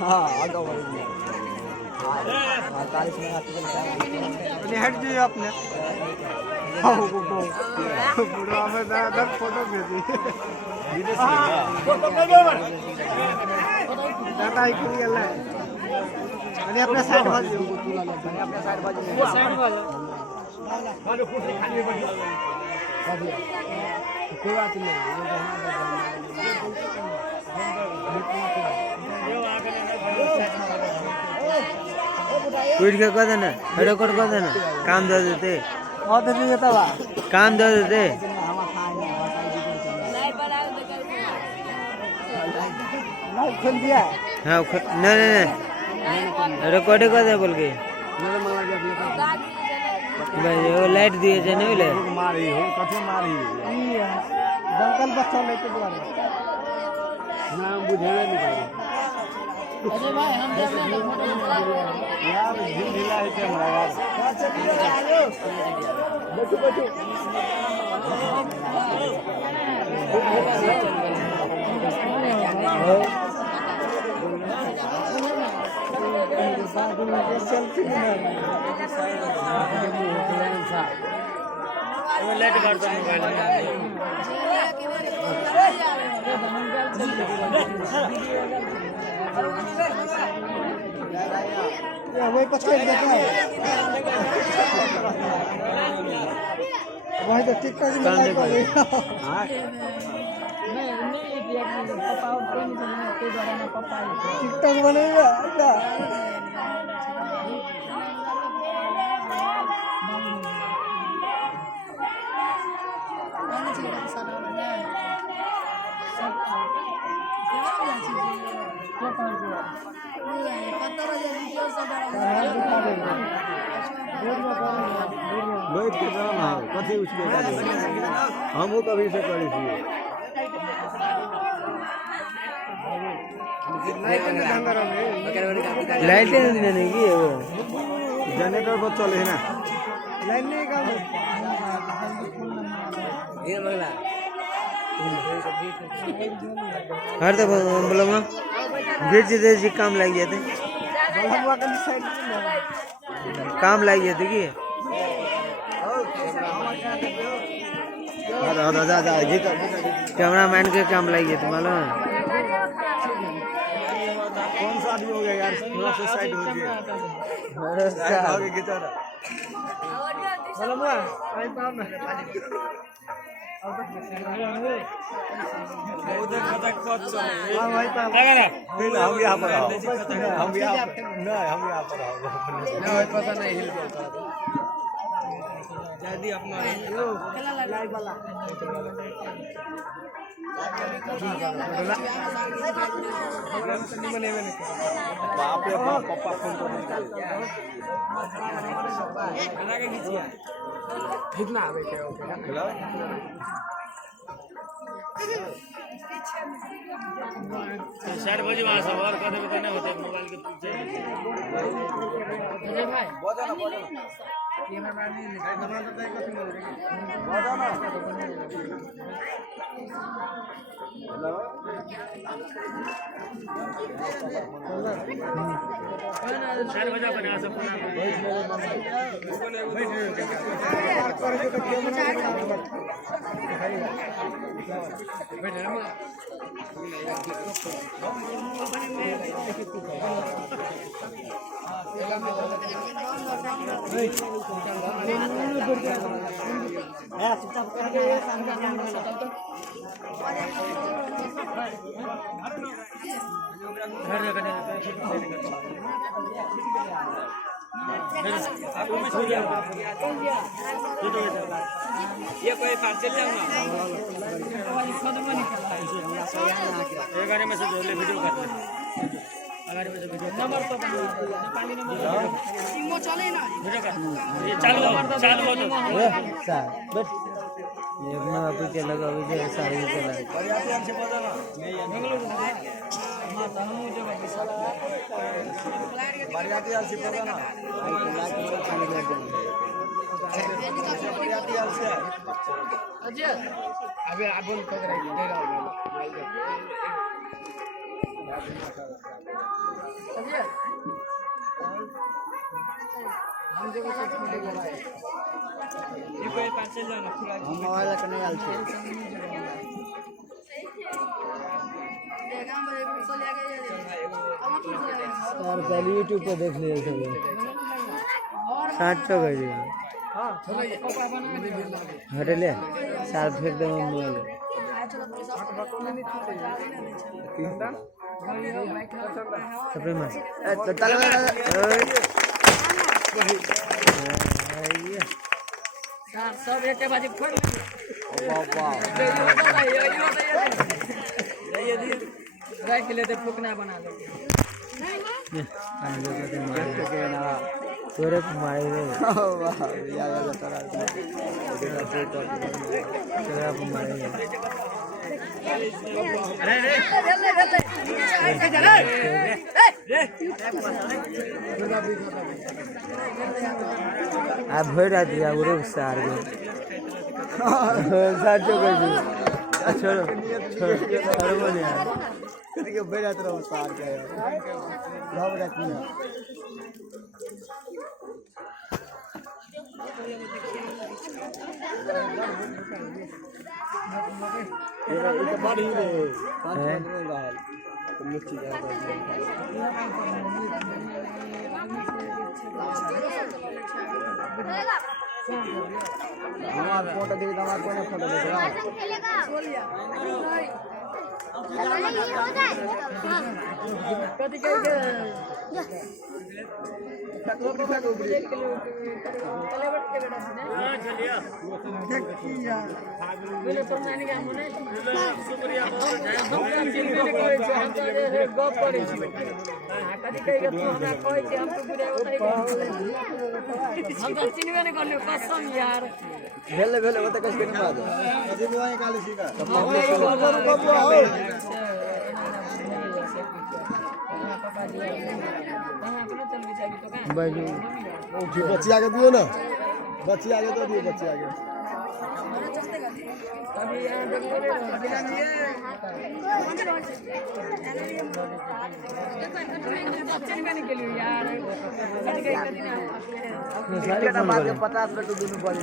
हाँ आगे बढ़ेंगे। 48 में आते हैं हट जाइए आपने बुढ़वा में दर फोटो भेजी दादा ही खुल गया अरे अपने साइड बाजू अपने साइड बाजू कोई बात नहीं ट्वीट के कह देना रिकॉर्ड कर देना काम दे देते और दे देता बा काम दे देते लाइव खोल दिया हाँ नहीं नहीं रिकॉर्ड कर दे बोल के मेरे मंगा के भाई वो लाइट दिए थे नहीं ले मारी हो कथे मारी दंकल बच्चा लेके द्वारा नाम बुझेवे नहीं भाई अरे भाई हम जब यार ढीला है कैमरा यार बैठो बैठो लाइट करता मोबाइल वही पछेड़ देता है वही तो टिकटॉक में लाइव कर लेगा टिकटॉक बनेगा बैठ के काम है कथी उसमें हम वो कभी से करी थी लाइट नहीं की वो जनरेटर पर चले ना लाइन नहीं काम ये बगला हर तो बोलो मां भेज दे जी काम लग जाते बलहवा का साइड काम लग जाते की कैमरा मैन के काम लग जाते मालूम है कौन सा आदमी हो गया यार थोड़ा सा साइड हो गया आगे खींचा रहा बलहवा आई पाम ना उधर खतक पहुंच चले हां भाई पाम फिर हम यहाँ पर आओ हम यहाँ पर नहीं हम यहाँ पर आओ नहीं पता नहीं हिल गया जल्दी अपना लाइव वाला बाप रे बाप पापा फोन कितना आवे के ओके हेलो साइड बजे वहां से और कदम तो नहीं होते मोबाइल के पीछे अजय भाई बजाना कैमरा मैन नहीं नंबर तो कथि बोल बजाना साइड बजा बना सब ये कोई पार्सल जाओ ना गाड़ी में से जोड़ ले वीडियो कर ले गाड़ी में से वीडियो नंबर तो पानी नंबर टीमो चले ना वीडियो कर ये चालू हो तो सर बस ये अपना पीछे लगा हुआ है सारी चला परियाती हमसे बजाना बेंगलुरु परियाती हमसे बजाना परियाती हमसे अजय अबे आप बोल कर रहा है मोबाइल का नहीं आल छे यार पहले YouTube पे देख लिए सब 60 तो कर दिया हटे ले साल फेंक दे मोबाइल सबरे मार चल सब एक बाजी फोड़ राइट के लिए तो फुकना बना दो तोरे मारे रे वाह यार तोरा मारे आ भर आ दिया वो सार गए सार जो कर दी छोड़ो छोड़ो बोले यार किसी के भर आते रहो सार के यार भाव रखनी है ये बड़ी रे कान गाल तो मिर्ची हमार फोटो दे हमार कोने फोटो दे खेलेगा हो जाए कति के भेले भेले वो तो कैसे नहीं बात अभी वो है काली सीधा बच्ची आगे दियो ना बच्ची आगे तो दियो बच्ची आगे यार 50 रुपये दोनों बड़ी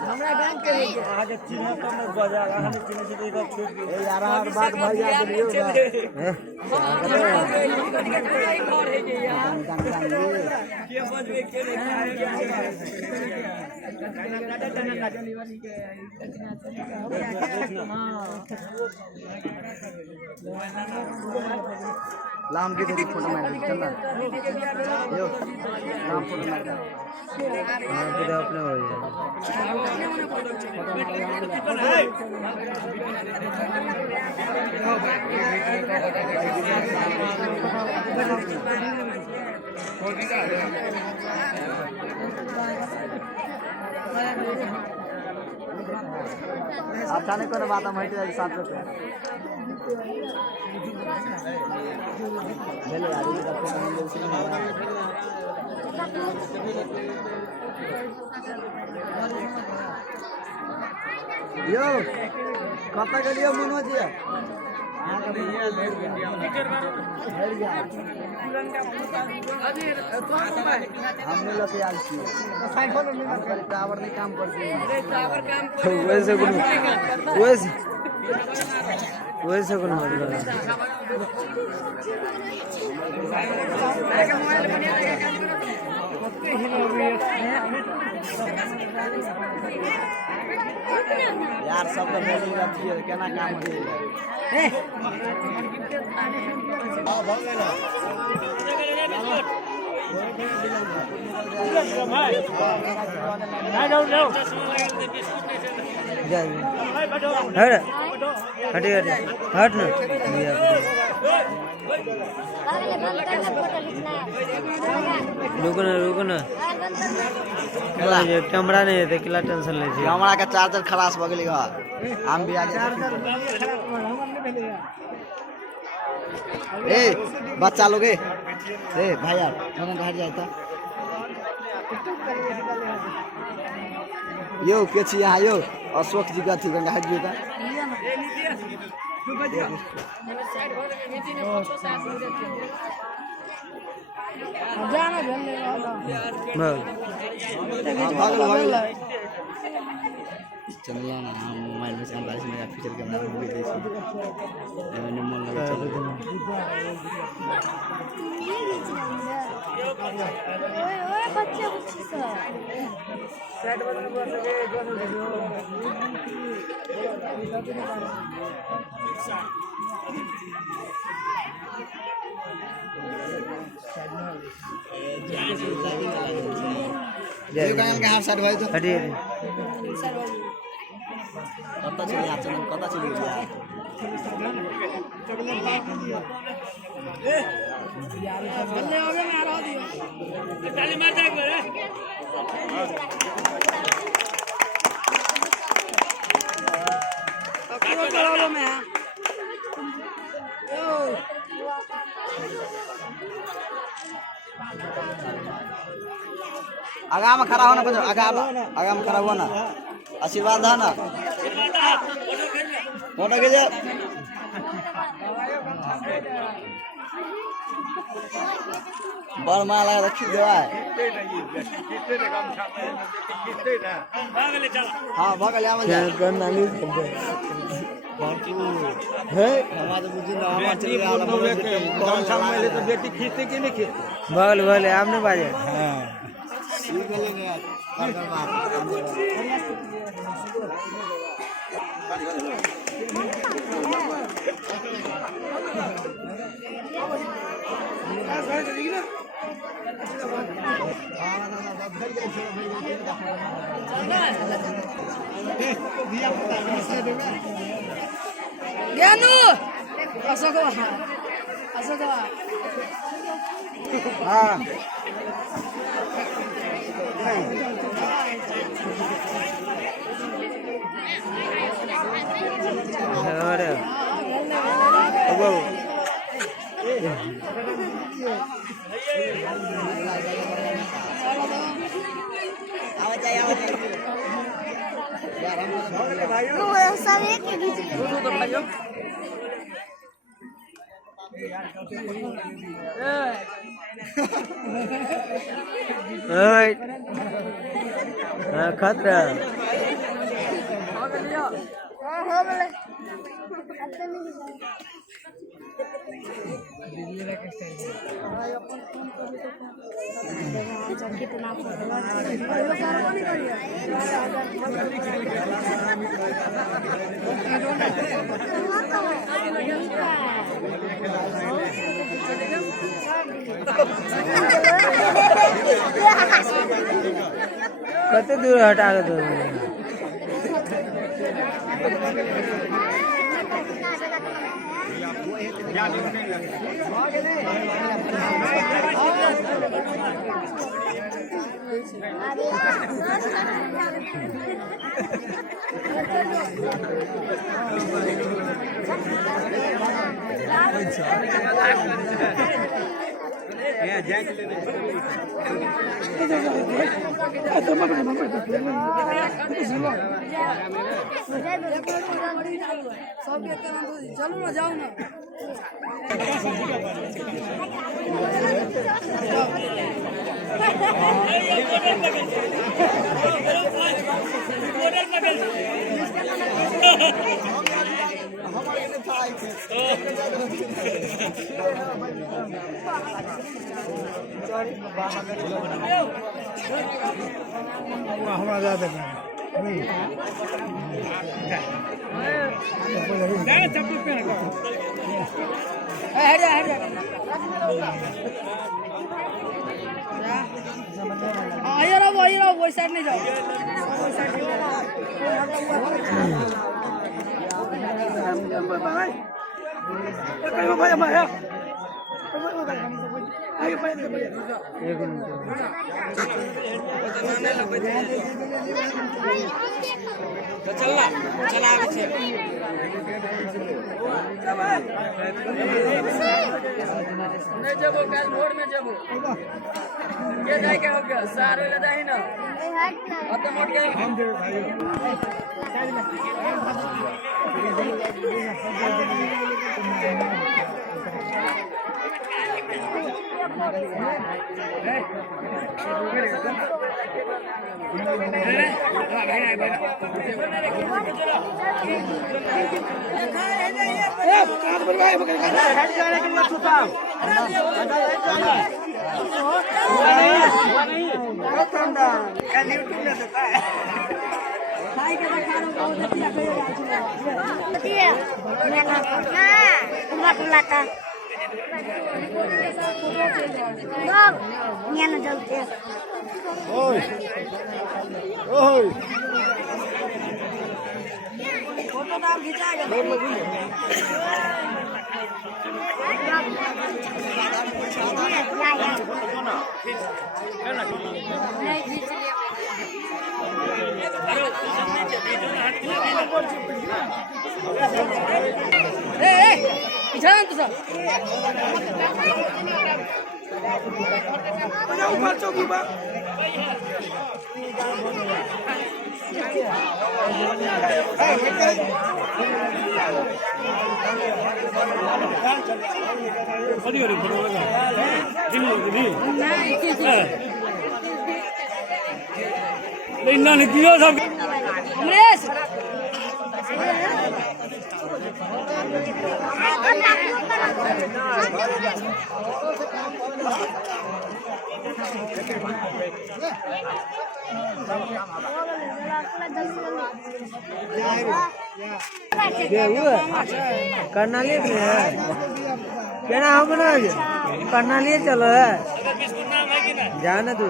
हमरा गांव के आगे चिन्ह तो में बाजार आने चिन्ह से एक छूट गई यार हर बात भैया के लियो के बजवे के लाम के देखो फोटो में चलना यो लाम फोटो में हां पूरा अपने हो अचानक कोण बात माहिती झाली 7 रुपये हेलो यार ये तो फोटो में यो कत के लिए मनोज जी हमने लोग यार टावर नहीं काम करते वैसे वैसे कौन यार सब तो भेजी रखी है केना काम हो हट हट ना रुको ना कैमरा नहीं है किला टेंशन ले कैमरा का चार्जर खराब हो गई हम भी ए बच्चा लोग ए भाई यार घर जाए यो के छी यहाँ यो अशोक जी का थी गंगा हट का चलिए ना हम मोबाइल में 45 मेगा पिक्सल कैमरा में भी देखिए मैंने मन लगा चलो ओए बच्चे बच्चे सेट बदल कर सके दोनों वीडियो ये कान का हाफ साइड भाई तो हटी कता चली आचरण कता चली गया बल्ले हो गए मैं आ रहा हूं ताली मार जा रे क्यों करो लो मैं ओ आगा में खड़ा होना बच्चों आगा में खड़ा हुआ ना आशीर्वाद है ना फोटो खींचे बड़ माँ लगा रखी देवा हाँ भागल आवे जा करना नहीं है हमारे बुझी ना हमारे चले आला कौन सामने ले तो बेटी खींचते कि नहीं खींचते बगल आपने बाजे हां ठीक है ले यार कर बात ज्ञानू अशोक हां अरे अब सब एक के बीच खतरा हो गए कते दूर हटा के दो चलो ना जाओ ना हमारा ज्यादा आइए वो साइड नहीं जाओ नहीं जबो कल भोर में जबो के जाए के हो गया सारे ले जाही ना अब तो मोट गए हम जो करना लिए कहना हम ना करना लिए चलो है जाना तू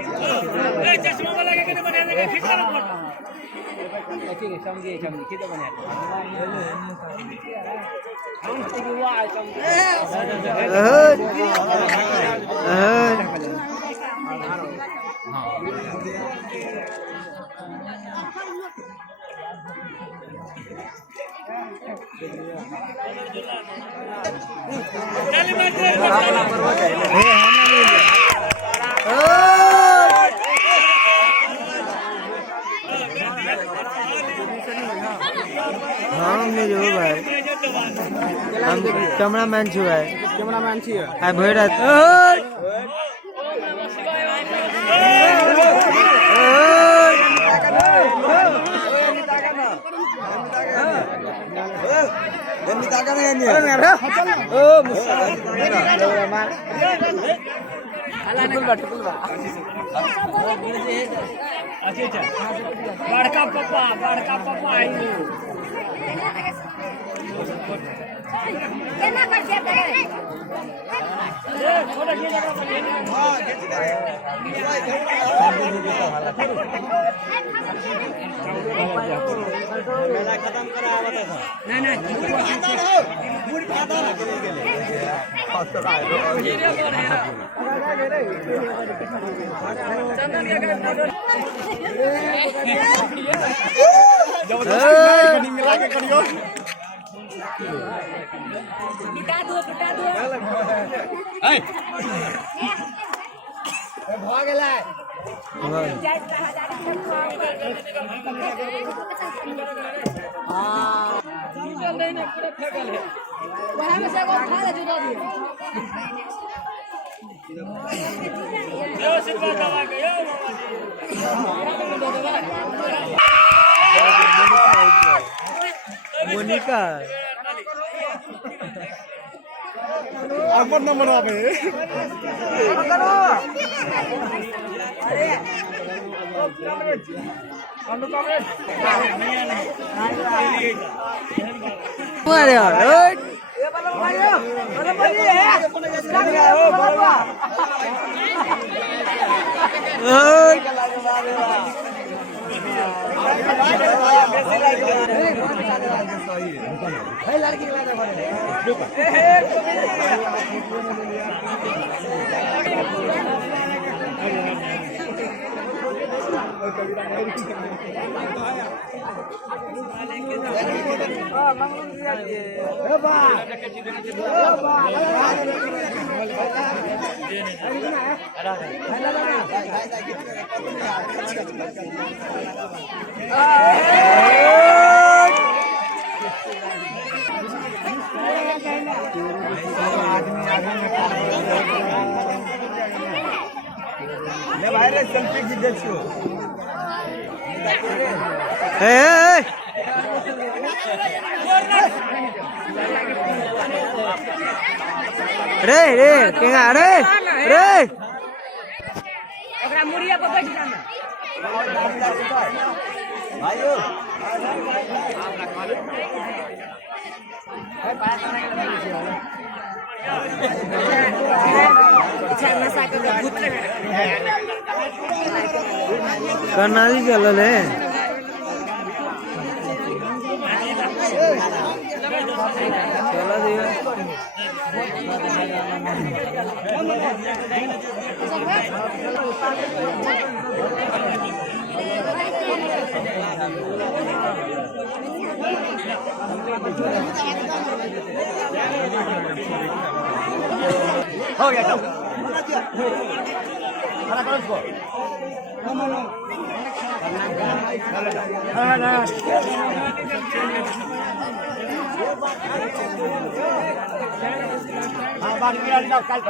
चश्मा वाला के बना देगा फिट करो ठीक है समझिए ठीक है बना हमने जो भाई हम कैमरामैन छु है कैमरामैन छि है आ भैरा जल्दी ताका नहीं है ओ मार टुकुल बा अच्छा बड़का पप्पा आई केना कर देते छोटा ये जगह पर हां मेला खत्म करा बता नहीं बूढ़ खाता ना के लिए चंदन के जबरदस्त मिला के करियो पिटा दो ए भाग गेला हां चल नहीं ना पूरा फेंकल है वहां में से खा ले जुदा दिए यो सिर्फ दवा के यो मोनिका अमर नंबर आवे करो अरे यार ले भाई रे सेल्फी की देखियो रे रे केगा रे रे ओकरा मुड़िया पर बैठ जाना भाइयों कर्नाली चलल है चला दिया हो गया तो खड़ा करो इसको हाँ बात किया जाओ कल